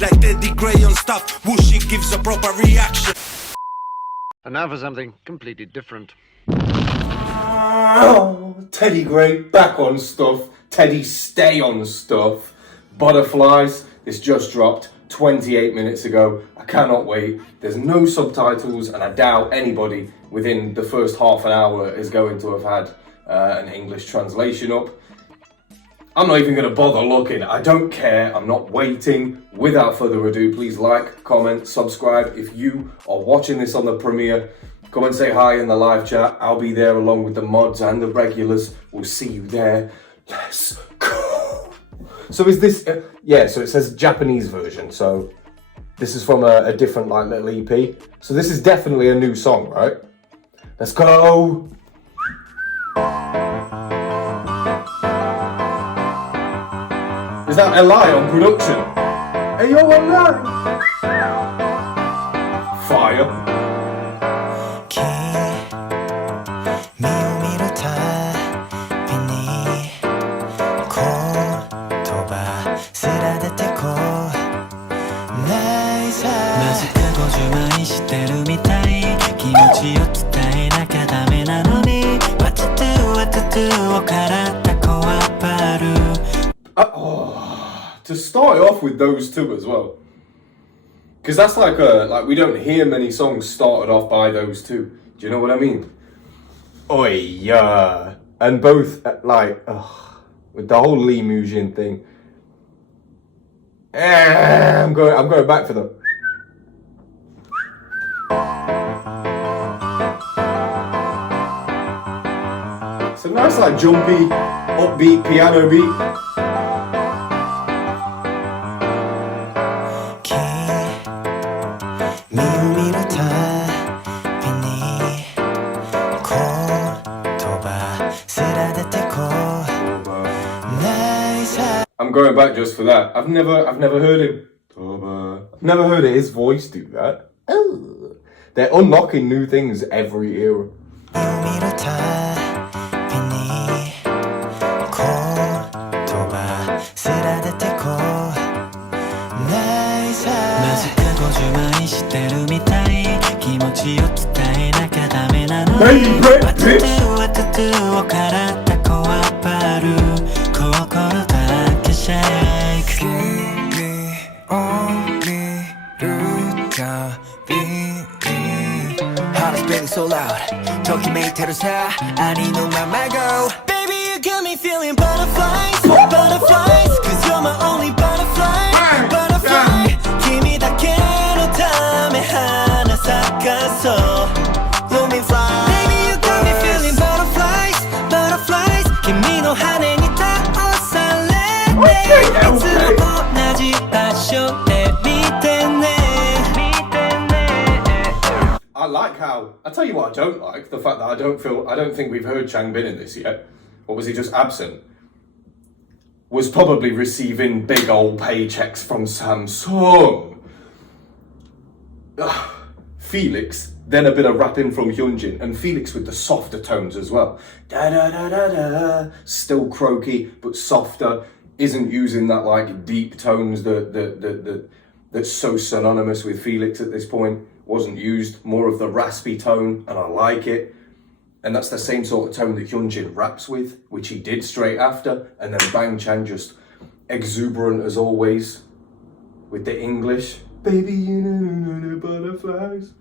Like TeddyGrey on stuff, whooshy gives a proper reaction. And now for something completely different. Oh, TeddyGrey back on stuff. Teddy stay on stuff. Butterflies. This just dropped 28 minutes ago. I cannot wait. There's no subtitles, and I doubt anybody within the first half an hour is going to have had an English translation up. I'm not even going to bother looking. I don't care. I'm not waiting. Without further ado, please like, comment, subscribe. If you are watching this on the premiere, come and say hi in the live chat. I'll be there along with the mods and the regulars. We'll see you there. Let's go. So is this... yeah, so it says Japanese version. So this is from a different like little EP. So this is definitely a new song, right? Let's go. Is that Eli on production? Hey yo, Eli! Fire. To start off with those two as well, because that's like we don't hear many songs started off by those two. Do you know what I mean? Oi, yeah, and both with the whole Lee Mujin thing. I'm going back for them. It's a nice like jumpy, upbeat piano beat. I'm going back just for that. I've never heard him. I've never heard his voice do that. Oh. They're unlocking new things every era. So loud, talking me terusa, I need no mama go. Baby, you got me feeling butterflies, butterflies, cause you're my only butterfly, butterfly. Kimi dake no tame hana sakaso, let me fly. Baby, you got me feeling butterflies, butterflies. Kimi no hane ni taosarete, itsumo onaji basho de mite ne. I like how, I tell you what I don't like, the fact that I don't think we've heard Changbin in this yet. Or was he just absent? Was probably receiving big old paychecks from Samsung. Ugh. Felix, then a bit of rapping from Hyunjin, and Felix with the softer tones as well. Da da da da da, still croaky, but softer, isn't using that like deep tones that's so synonymous with Felix at this point. Wasn't used, more of the raspy tone, and I like it. And that's the same sort of tone that Hyunjin raps with, which he did straight after, and then Bang Chan just exuberant as always with the English. Baby, you know butterflies.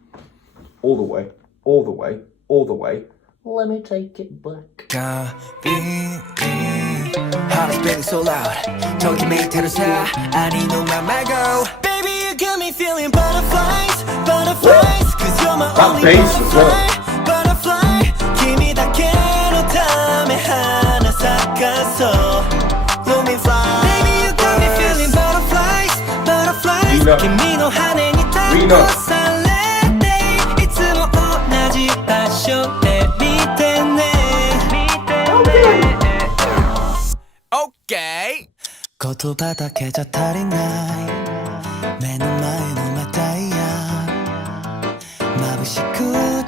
All the way, all the way, all the way. Let me take it back. Heart is beating so loud, talking me terusa, I need no mama go. Baby, you got me feeling butterflies, butterflies, cause you're my only butterfly, butterfly. Kimi dake no tame hana sakaso, let me fly. Baby, you got me feeling butterflies, butterflies. Kimi no hane ni taosarete, itsumo onaji basho de mite ne. Okay. 言葉だけじゃ足りない目の前のメタイヤ眩しく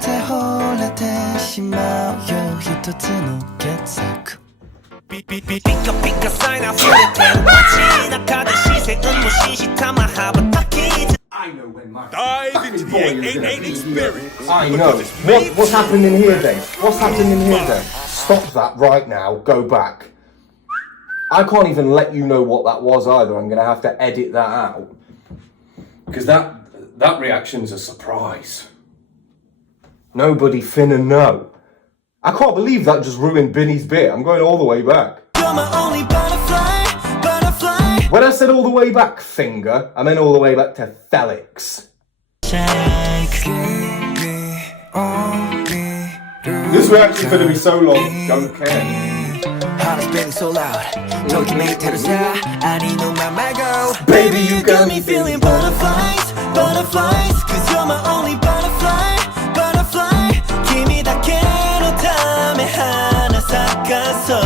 て惚れてしまうよ一つの傑作 I know when my Dive into the 888 experience. I know. What's happening here then? What's happening here then? Stop that right now. Go back. I can't even let you know what that was either. I'm going to have to edit that out. Because that reaction's a surprise. Nobody finna know. I can't believe that just ruined Binny's bit. I'm going all the way back. You're my only butterfly, butterfly. When I said all the way back, finger, I meant all the way back to Felix. This reaction's going to be so long, don't care. Heart is beating so loud. Talk me to the side. I need no my girl. Baby, you got me feeling butterflies, butterflies. Cause you're my only butterfly, butterfly. Kimi dake no tame hana sakaso.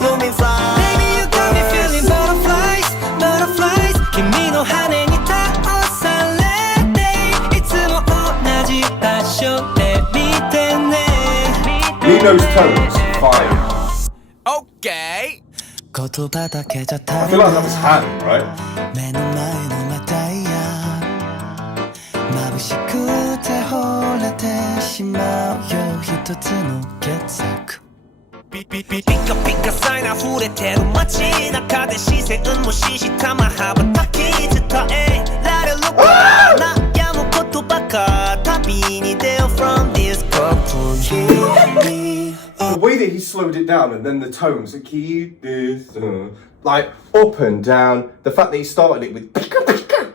Let me fly. Baby, you got me feeling butterflies, butterflies. Kimi no hane ni taosarete. Itsumo onaji basho de mite ne. Nino's tones, fire. Okay. I feel like that was hand, right? The way that he slowed it down and then the tones, the key, this, like up and down. The fact that he started it with pika pika.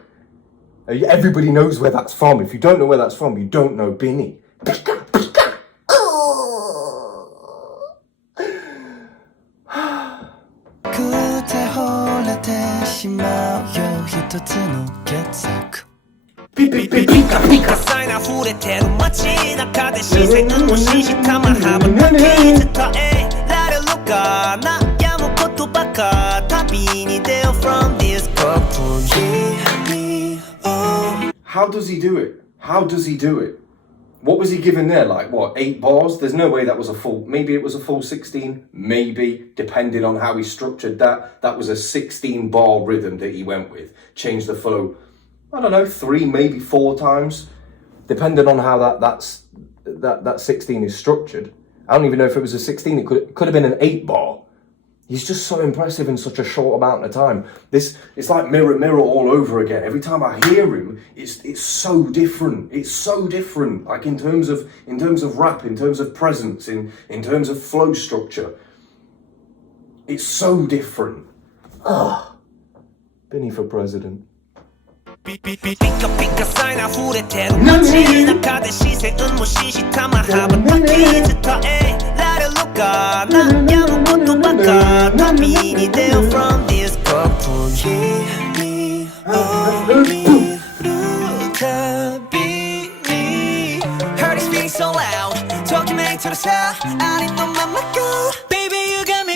Everybody knows where that's from. If you don't know where that's from, you don't know Binny. Pika pika. How does he do it? How does he do it? What was he given there? Like what, 8 bars? There's no way that was a full, maybe it was a full 16, maybe, depending on how he structured that. That was a 16 bar rhythm that he went with. Changed the flow, I don't know, 3, maybe 4 times, depending on how that 16 is structured. I don't even know if it was a 16, it could have been an 8 bar. He's just so impressive in such a short amount of time. It's like Mirror Mirror all over again. Every time I hear him, it's so different. It's so different. Like in terms of rap, in terms of presence, in terms of flow structure. It's so different. Ah, Binny for president.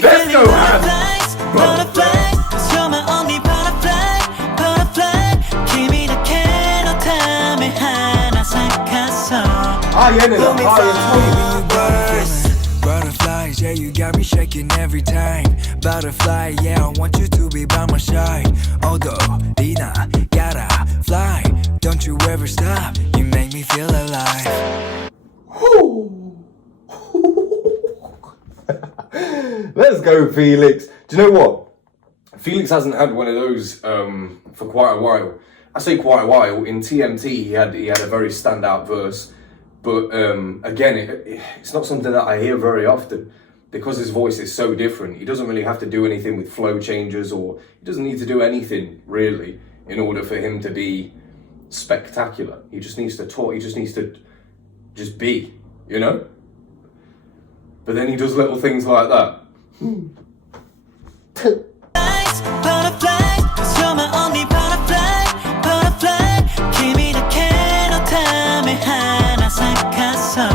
Let's go, butterflies, butterflies. 'Cause you're my only butterfly, butterfly. Kimi dake no tame hana sakaso. Butterflies, yeah, you got me shaking every time. Butterfly, yeah, I want you to be by my side. Although, Dina, gotta fly. Don't you ever stop, you make me feel alive. Let's go, Felix. Do you know what? Felix hasn't had one of those for quite a while. I say quite a while. In TMT, he had a very standout verse, but again, it's not something that I hear very often because his voice is so different. He doesn't really have to do anything with flow changes, or he doesn't need to do anything really in order for him to be spectacular. He just needs to talk. He just needs to just be, you know. But then he does little things like that. Butterfly, 'cause you're my only butterfly, butterfly. Kimi dake no tame hana sakaso.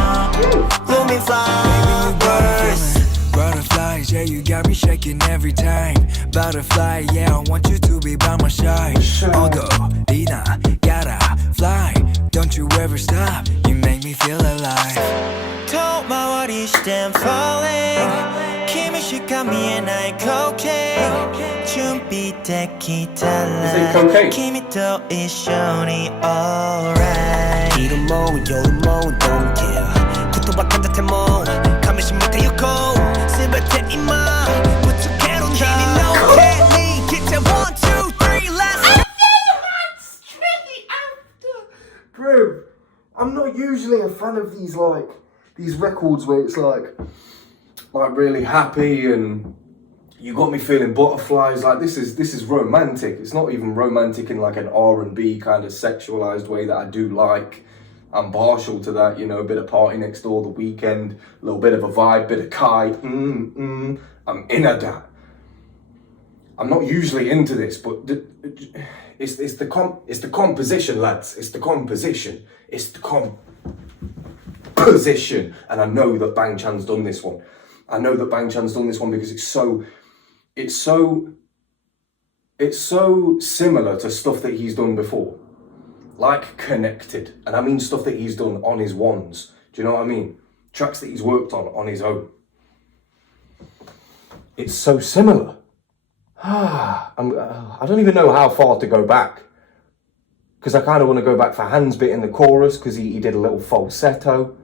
Let me fly. Butterflies, yeah, you got me shaking every time. Butterfly, yeah, I want you to be by my side. Although, Dina, gotta fly. Don't you ever stop, you make me feel alive. 遠回りして I'm falling 君しか見えきたら cocaine? 君と一緒に alright 昼も夜も don't care 言葉片手も噛みしめてゆこう全て今ぶつける君の手に来て one, two, three, let's Bro, I'm not usually a fan of these records where it's like really happy and you got me feeling butterflies. Like this is romantic. It's not even romantic in like an R&B kind of sexualized way that I do like. I'm partial to that, you know, a bit of Party Next Door, The Weekend, a little bit of a vibe, bit of Kai. I'm into that. I'm not usually into this, but it's the composition, lads. It's the composition. It's the composition. And I know that Bang Chan's done this one. I know that Bang Chan's done this one because it's so similar to stuff that he's done before. Like Connected. And I mean stuff that he's done on his ones. Do you know what I mean? Tracks that he's worked on his own. It's so similar. I don't even know how far to go back. Because I kind of want to go back for Hans bit in the chorus because he did a little falsetto.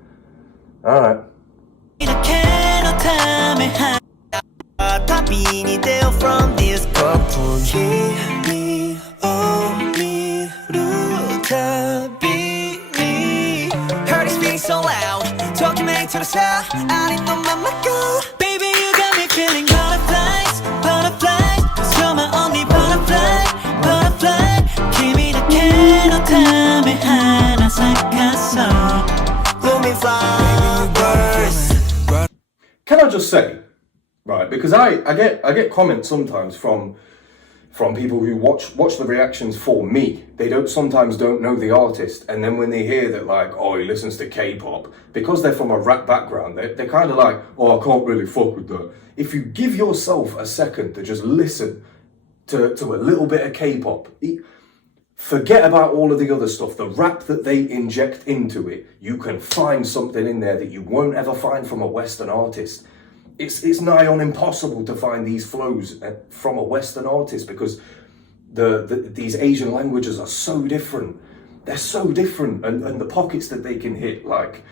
Alright. From this heard it speak so loud talking me to the side I didn't know mama go baby you got me feeling butterflies butterflies cause you're my only butterfly butterfly君だけのため花咲かそう Let me fly birds Can I just say, right, because I get comments sometimes from people who watch the reactions for me. They sometimes don't know the artist, and then when they hear that like, oh, he listens to K-pop, because they're from a rap background, they're kind of like, oh, I can't really fuck with that. If you give yourself a second to just listen to a little bit of K-pop, forget about all of the other stuff, the rap that they inject into it, you can find something in there that you won't ever find from a Western artist. It's nigh on impossible to find these flows from a Western artist because these Asian languages are so different. They're so different, and the pockets that they can hit, like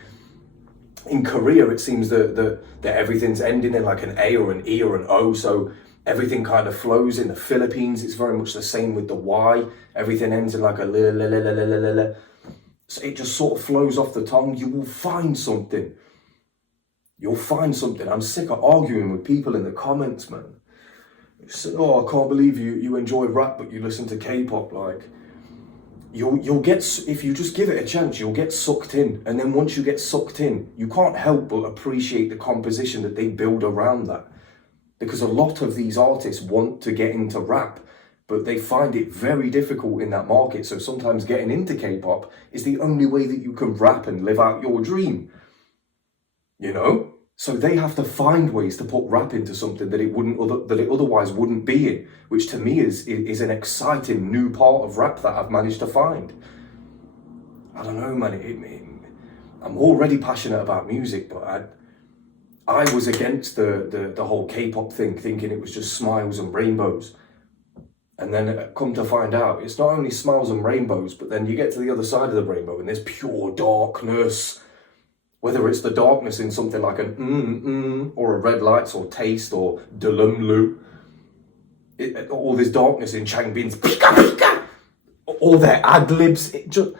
in Korea, it seems that everything's ending in like an A or an E or an O, so everything kind of flows. In the Philippines, it's very much the same with the Y. Everything ends in like a la. So it just sort of flows off the tongue. You will find something. You'll find something. I'm sick of arguing with people in the comments, man. Say, oh, I can't believe you enjoy rap, but you listen to K-pop. Like, you'll get, if you just give it a chance, you'll get sucked in. And then once you get sucked in, you can't help but appreciate the composition that they build around that. Because a lot of these artists want to get into rap, but they find it very difficult in that market. So sometimes getting into K-pop is the only way that you can rap and live out your dream. You know? So they have to find ways to put rap into something that it otherwise wouldn't be in, which to me is an exciting new part of rap that I've managed to find. I don't know, man. I'm already passionate about music, but I was against the whole K-pop thing, thinking it was just smiles and rainbows. And then come to find out, it's not only smiles and rainbows, but then you get to the other side of the rainbow and there's pure darkness. Whether it's the darkness in something like an or a Red Lights or Taste or Delumlu, all this darkness in Changbin's pika pika, all their ad-libs, it just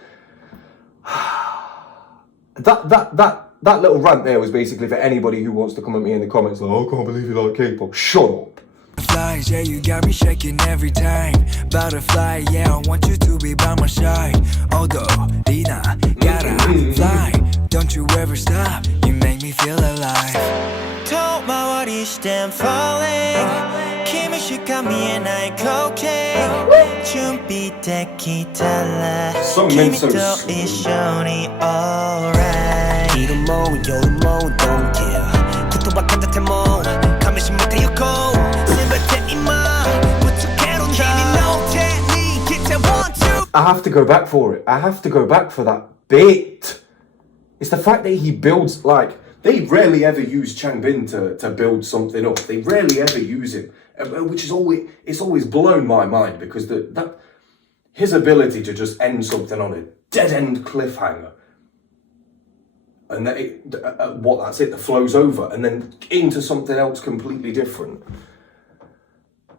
that little rant there was basically for anybody who wants to come at me in the comments like, oh, I can't believe you like K-pop. Shut up. Butterflies, yeah, you got me shaking every time. Butterfly, yeah, I want you to be by my side. Although, Lina, gotta fly. Don't you ever stop, you make me feel alive. 遠回りして falling 君しか見えない光景準備できたら君と一緒に alright 昼も夜も don't care 言葉片手も噛みしめてゆこう全て今ぶつける君の手に来て want to I have to go back for it. I have to go back for that bit. It's the fact that he builds, like, they rarely ever use Changbin to build something up. They rarely ever use him. which is always blown my mind, because his ability to just end something on a dead-end cliffhanger, and that's it, that flows over, and then into something else completely different.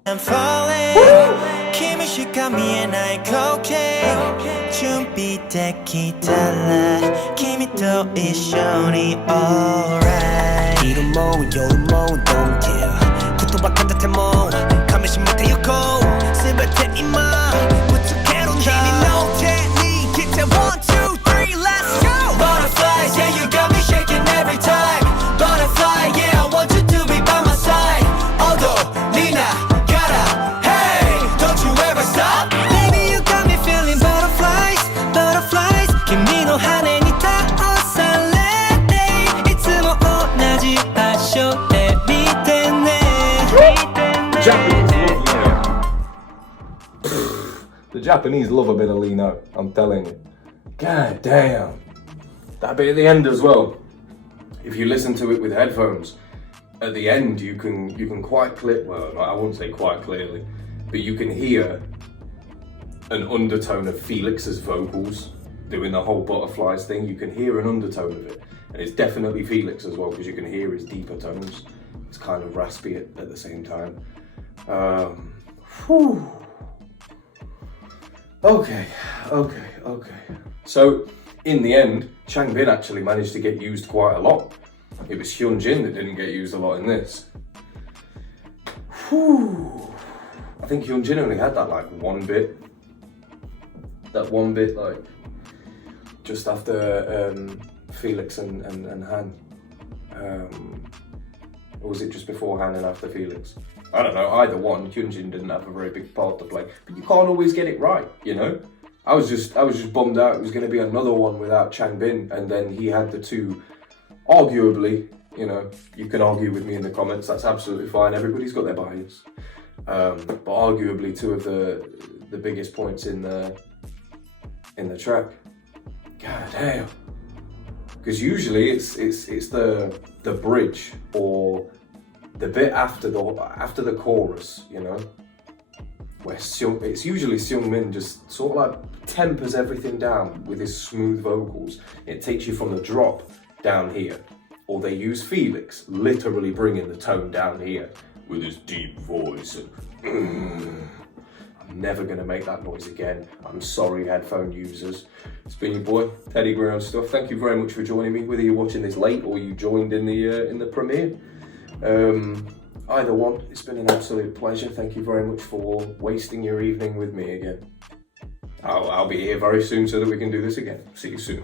I'm falling 君しか見えない光景準備できたら君と一緒に Alright 昼も夜も Don't care 言葉片手も噛みしめてゆこう全て今ぶつける君の手に来て One, two, three, let's go Butterflies, yeah you got me shaking every time Butterfly, yeah I want you to be by my side Although, Lina Baby, you got me feeling butterflies, butterflies 君の羽に倒されていつも同じ場所で見てね The Japanese love a bit of Lino, I'm telling you. God damn. That bit at the end as well. If you listen to it with headphones, at the end you can quite clear, well, I won't say quite clearly, but you can hear an undertone of Felix's vocals doing the whole butterflies thing. You can hear an undertone of it, and it's definitely Felix as well, because you can hear his deeper tones. It's kind of raspy at the same time. Okay. So in the end, Changbin actually managed to get used quite a lot. It was Hyunjin that didn't get used a lot in this. I think Hyunjin only had that like one bit. That one bit like just after Felix and Han. Or was it just before Han and after Felix? I don't know, either one. Hyunjin didn't have a very big part to play. But you can't always get it right, you know? I was just bummed out it was going to be another one without Changbin, and then he had the two, arguably, you know, you can argue with me in the comments, that's absolutely fine, everybody's got their bias. But arguably two of the biggest points in the track. God damn. Because usually it's the bridge or the bit after the chorus, you know, where it's usually Seungmin just sort of like tempers everything down with his smooth vocals. It takes you from the drop down here, or they use Felix literally bringing the tone down here with his deep voice and I'm never gonna make that noise again. I'm sorry, headphone users. It's been your boy TeddyGrey on stuff. Thank you very much for joining me, whether you're watching this late or you joined in the premiere. Either one, it's been an absolute pleasure. Thank you very much for wasting your evening with me again. I'll be here very soon so that we can do this again. See you soon.